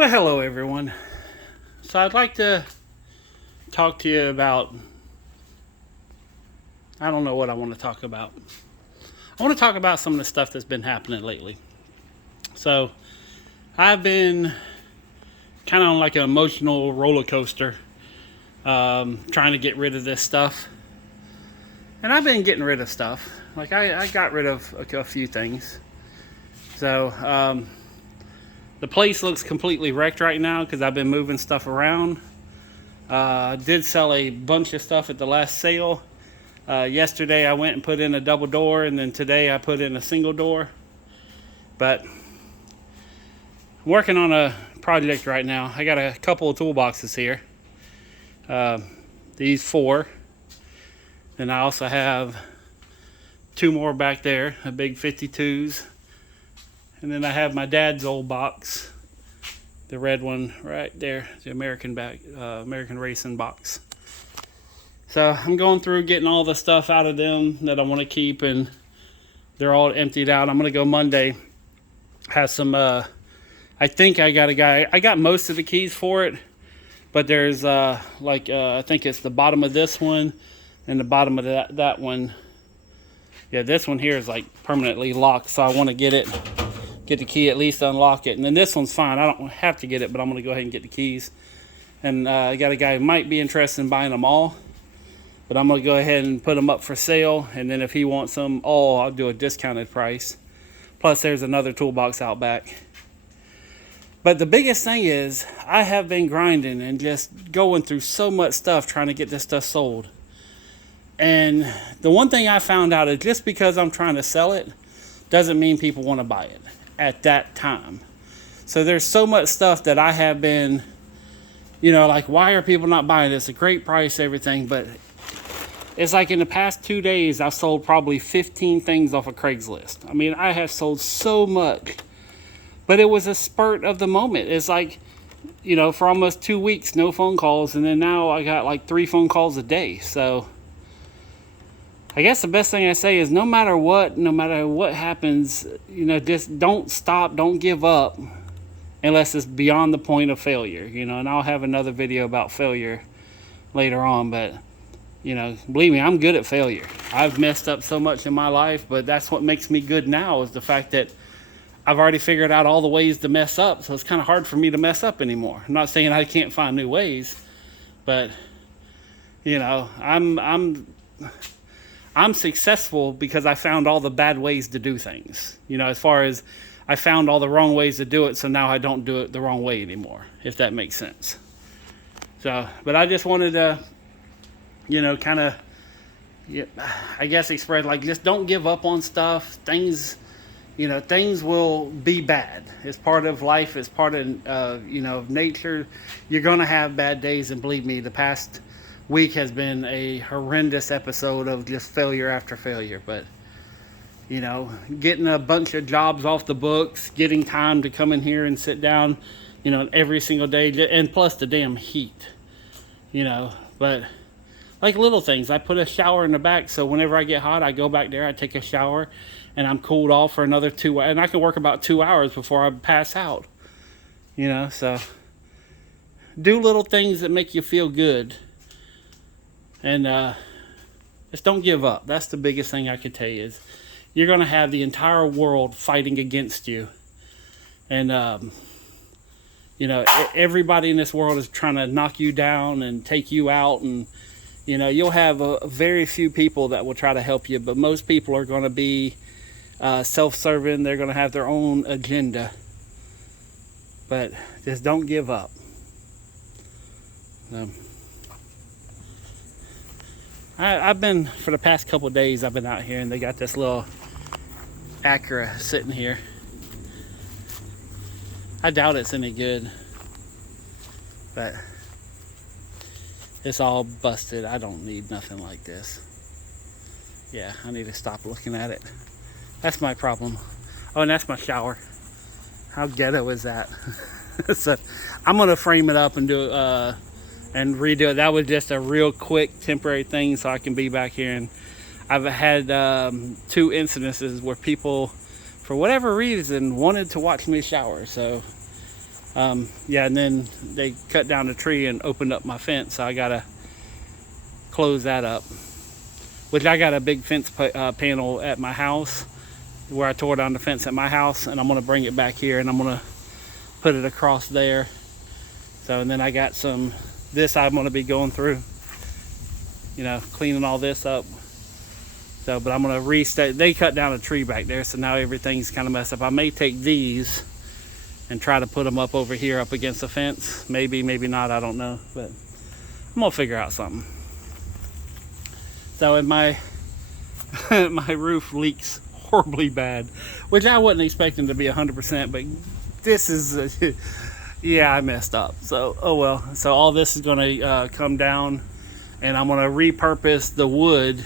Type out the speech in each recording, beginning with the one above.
Well, hello everyone. So I'd like to talk to you about, I don't know what I want to talk about. I want to talk about some of the stuff that's been happening lately. So I've been kind of on like an emotional roller coaster, trying to get rid of this stuff. And I've been getting rid of stuff. Like I got rid of a few things. So the place looks completely wrecked right now because I've been moving stuff around. Did sell a bunch of stuff at the last sale. Yesterday I went and put in a double door, and then today I put in a single door. But I'm working on a project right now. I got a couple of toolboxes here. These four. Then I also have two more back there, a big 52s. And then I have my dad's old box, the red one right there, the American Racing box. So I'm going through getting all the stuff out of them that I want to keep, and they're all emptied out. I'm going to go Monday, have some, I think I got most of the keys for it, but there's I think it's the bottom of this one and the bottom of that one. Yeah, this one here is like permanently locked, so I want to get the key, at least unlock it. And then this one's fine. I don't have to get it, but I'm going to go ahead and get the keys. And I got a guy who might be interested in buying them all, but I'm going to go ahead and put them up for sale. And then if he wants them all, I'll do a discounted price. Plus, there's another toolbox out back. But the biggest thing is, I have been grinding and just going through so much stuff trying to get this stuff sold. And the one thing I found out is just because I'm trying to sell it doesn't mean people want to buy it at that time. So there's so much stuff that I have been, like, why are people not buying this? A great price, everything. But it's like in the past 2 days, I've sold probably 15 things off of Craigslist. I mean, I have sold so much. But it was a spurt of the moment. It's like, for almost 2 weeks, no phone calls. And then now I got like 3 phone calls a day. So I guess the best thing I say is no matter what happens, just don't stop, don't give up unless it's beyond the point of failure, and I'll have another video about failure later on, but, believe me, I'm good at failure. I've messed up so much in my life, but that's what makes me good now is the fact that I've already figured out all the ways to mess up, so it's kind of hard for me to mess up anymore. I'm not saying I can't find new ways, but, I'm successful because I found all the bad ways to do things. As far as I found all the wrong ways to do it, so now I don't do it the wrong way anymore, if that makes sense. So, but I just wanted to, I guess express, like, just don't give up on stuff. Things will be bad. It's part of life. It's part of, nature. You're going to have bad days, and believe me, the past week has been a horrendous episode of just failure after failure. But getting a bunch of jobs off the books, getting time to come in here and sit down every single day, and plus the damn heat, but like little things. I put a shower in the back, so whenever I get hot, I go back there, I take a shower, and I'm cooled off for another 2 hours, and I can work about 2 hours before I pass out. So do little things that make you feel good. And just don't give up. That's the biggest thing I could tell you is you're going to have the entire world fighting against you. And, everybody in this world is trying to knock you down and take you out. And, you'll have a very few people that will try to help you. But most people are going to be self-serving. They're going to have their own agenda. But just don't give up. I've been, for the past couple of days, I've been out here, and they got this little Acura sitting here. I doubt it's any good, but it's all busted. I don't need nothing like this. Yeah, I need to stop looking at it. That's my problem. Oh, and that's my shower. How ghetto is that? So I'm going to frame it up and do and redo it. That was just a real quick temporary thing so I can be back here. And I've had 2 incidences where people, for whatever reason, wanted to watch me shower. So Yeah, and then they cut down the tree and opened up my fence, so I gotta close that up. Which I got a big fence panel at my house where I tore down the fence at my house, and I'm gonna bring it back here and I'm gonna put it across there. So, and then I got this I'm gonna be going through, cleaning all this up. So, but I'm gonna they cut down a tree back there, so now everything's kind of messed up. I may take these and try to put them up over here up against the fence. Maybe not, I don't know, but I'm gonna figure out something. So, and my my roof leaks horribly bad, which I wasn't expecting to be 100%, but this is yeah, I messed up. So, oh well. So all this is gonna come down, and I'm gonna repurpose the wood,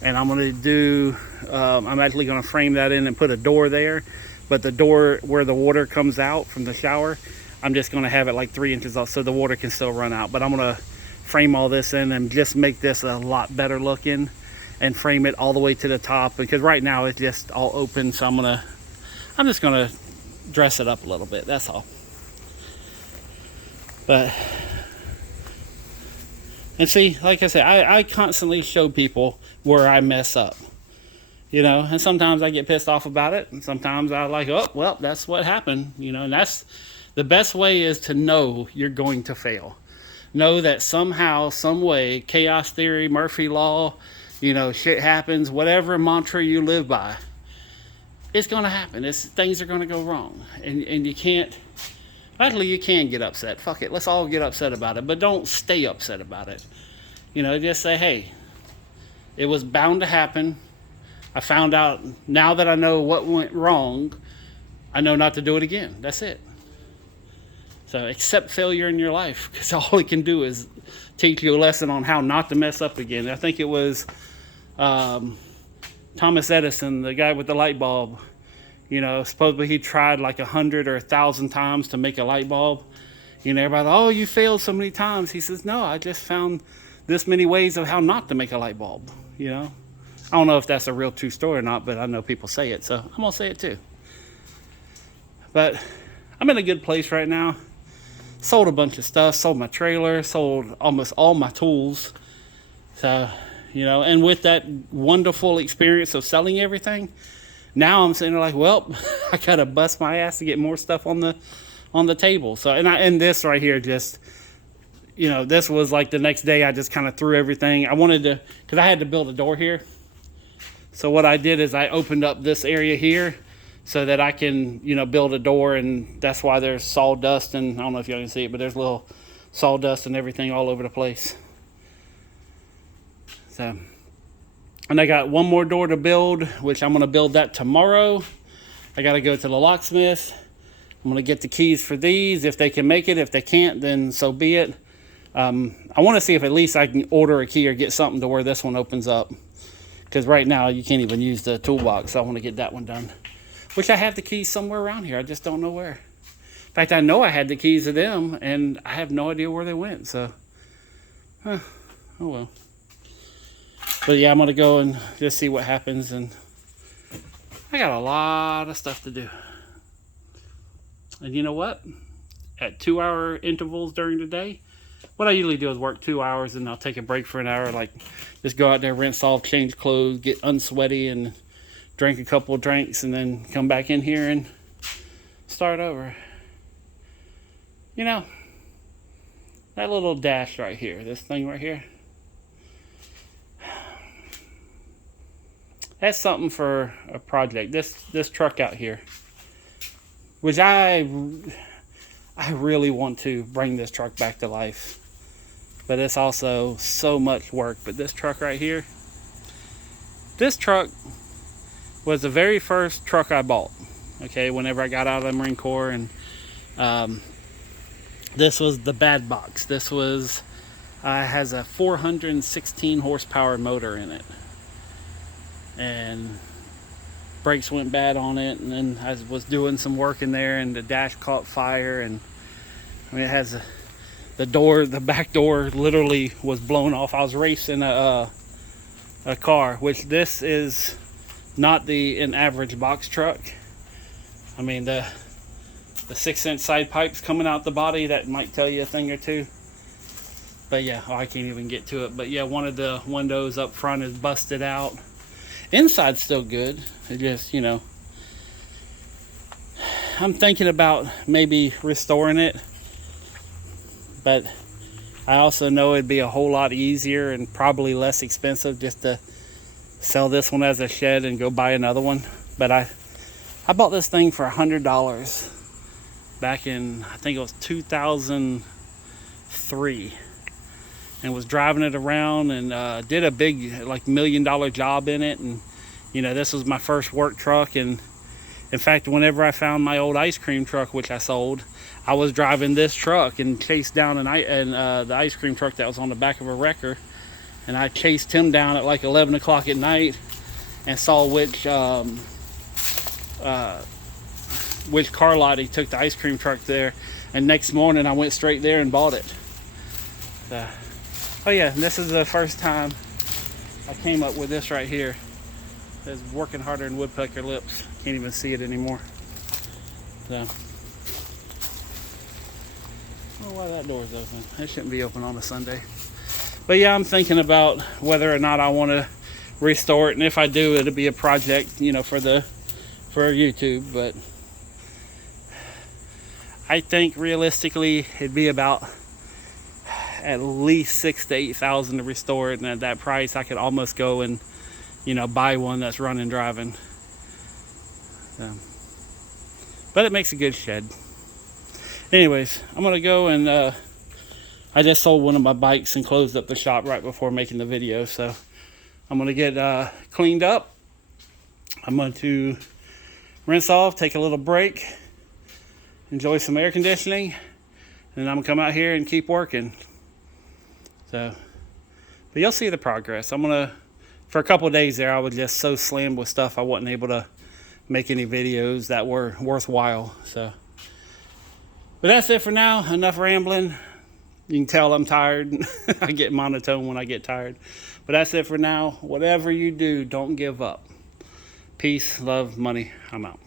and I'm gonna do I'm actually gonna frame that in and put a door there, but the door where the water comes out from the shower, I'm just gonna have it like 3 inches off so the water can still run out. But I'm gonna frame all this in and just make this a lot better looking, and frame it all the way to the top, because right now it's just all open. So I'm just gonna dress it up a little bit, that's all. But, and see, like I said, I constantly show people where I mess up, and sometimes I get pissed off about it, and sometimes I like, oh well, that's what happened, and that's the best way, is to know you're going to fail. Know that somehow, some way, chaos theory, Murphy law, shit happens, whatever mantra you live by, it's going to happen. Things are going to go wrong. And you can't, actually you can get upset. Fuck it, let's all get upset about it. But don't stay upset about it. Just say, hey, it was bound to happen. I found out, now that I know what went wrong, I know not to do it again. That's it. So accept failure in your life, because all it can do is teach you a lesson on how not to mess up again. I think it was Thomas Edison, the guy with the light bulb. Supposedly he tried like 100 or 1,000 times to make a light bulb. Everybody, oh, you failed so many times. He says, no, I just found this many ways of how not to make a light bulb. I don't know if that's a real true story or not, but I know people say it, so I'm gonna say it too. But I'm in a good place right now. Sold a bunch of stuff, sold my trailer, sold almost all my tools. So, and with that wonderful experience of selling everything, now I'm sitting there like, well, I gotta bust my ass to get more stuff on the table. So, and this right here just, this was like the next day I just kind of threw everything. I wanted to, because I had to build a door here. So what I did is I opened up this area here so that I can, build a door, and that's why there's sawdust, and I don't know if y'all can see it, but there's little sawdust and everything all over the place. So, and I got one more door to build, which I'm going to build that tomorrow. I got to go to the locksmith. I'm going to get the keys for these, if they can make it. If they can't, then so be it. I want to see if at least I can order a key or get something to where this one opens up, because right now you can't even use the toolbox, so I want to get that one done. Which I have the keys somewhere around here. I just don't know where. In fact, I know I had the keys to them, and I have no idea where they went. So, oh well. But yeah, I'm going to go and just see what happens. And I got a lot of stuff to do. And you know what? At 2-hour intervals during the day, what I usually do is work 2 hours, and I'll take a break for an hour. Like, just go out there, rinse off, change clothes, get unsweaty, and drink a couple of drinks, and then come back in here and start over. That little dash right here, this thing right here, that's something for a project. This truck out here, which I really want to bring this truck back to life, but it's also so much work. But this truck right here, this truck was the very first truck I bought, whenever I got out of the Marine Corps. And this was the bad box. This was has a 416 horsepower motor in it, and brakes went bad on it. And then I was doing some work in there, and the dash caught fire. And it has the back door literally was blown off. I was racing a car, which this is not an average box truck. I mean, the 6-inch side pipes coming out the body. That might tell you a thing or two. But yeah, I can't even get to it. But yeah, one of the windows up front is busted out. Inside's still good. It just, you know, I'm thinking about maybe restoring it. But I also know it'd be a whole lot easier and probably less expensive just to sell this one as a shed and go buy another one. But I bought this thing for $100 back in, I think it was 2003. And was driving it around and did a big, like, $1 million job in it. And you know, this was my first work truck. And in fact, whenever I found my old ice cream truck, which I sold, I was driving this truck and chased down the ice cream truck that was on the back of a wrecker. And I chased him down at like 11 o'clock at night and saw which car lot he took the ice cream truck there. And next morning I went straight there and bought it. Oh yeah, this is the first time I came up with this right here. It's working harder than woodpecker lips. Can't even see it anymore. So, I don't know why that door's open. It shouldn't be open on a Sunday. But yeah, I'm thinking about whether or not I want to restore it, and if I do, it'll be a project, you know, for YouTube. But I think realistically, it'd be about at least $6,000 to $8,000 to restore it, and at that price, I could almost go and, you know, buy one that's running driving. But it makes a good shed. Anyways, I'm gonna go and I just sold one of my bikes and closed up the shop right before making the video, so I'm gonna get cleaned up. I'm going to rinse off, take a little break, enjoy some air conditioning, and I'm gonna come out here and keep working. So, but you'll see the progress. I'm gonna, for a couple of days there, I was just so slammed with stuff I wasn't able to make any videos that were worthwhile. So, but that's it for now. Enough rambling. You can tell I'm tired. I get monotone when I get tired. But that's it for now. Whatever you do, don't give up. Peace, love, money. I'm out.